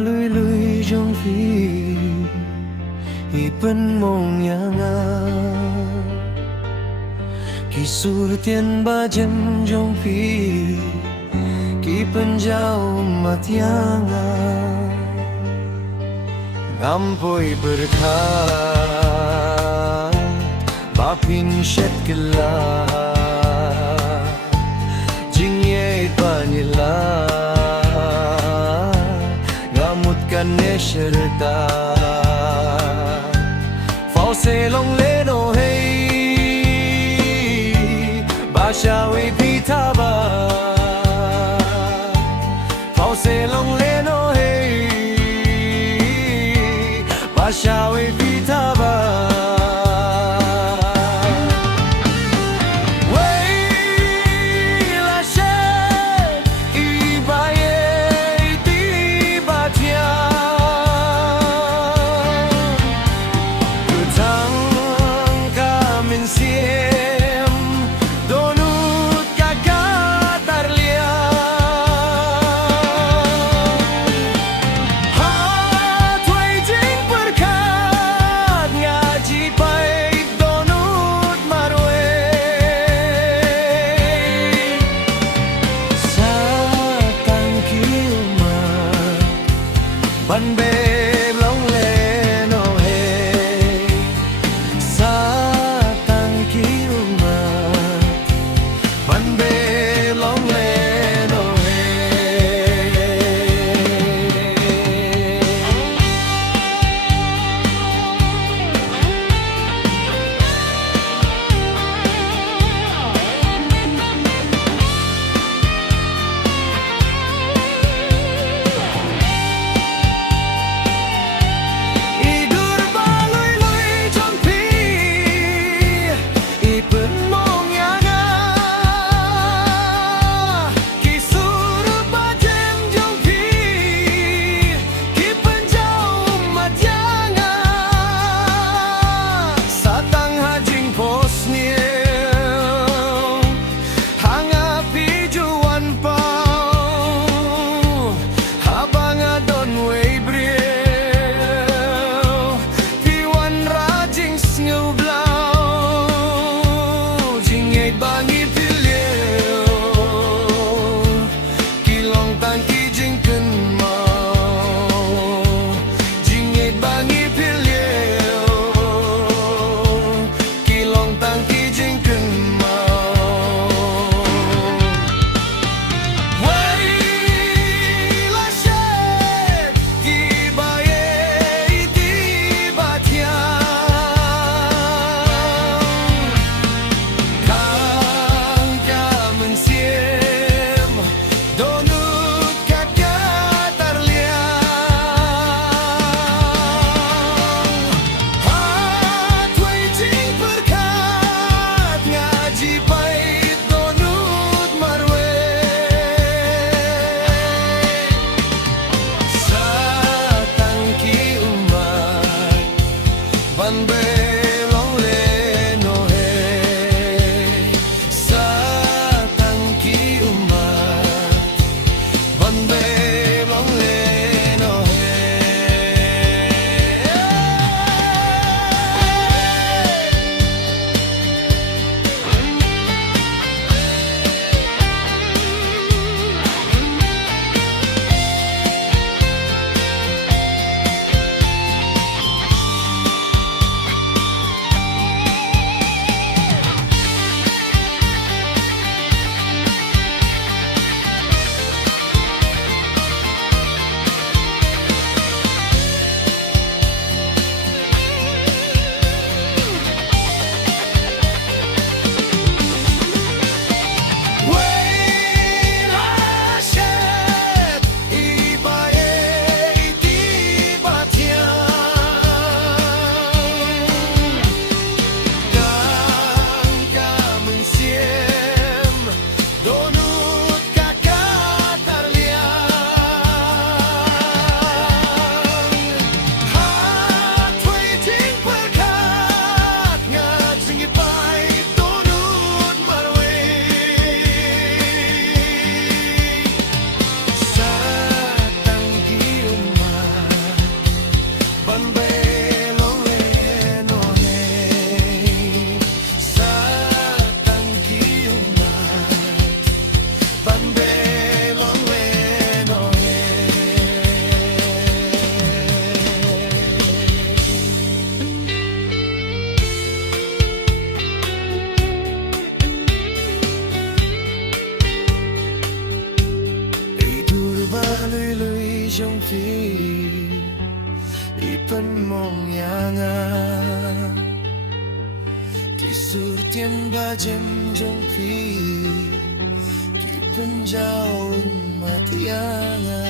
lui lui trong phi hi pen mong yang a ki sur tiền ba jem trong phi ki pen jau mat yang a ngampoi berkat bapin shet kela jingye panila ngamut kan sherta phao se long le no hey ba sha we pi tha ba phao se long le no hey ba sha we pi tha ba Bande long we no ye Idurba lui lui trong phi Ipan mong yana Kisur tien ba jem trong phi Ki pen jau ummat yana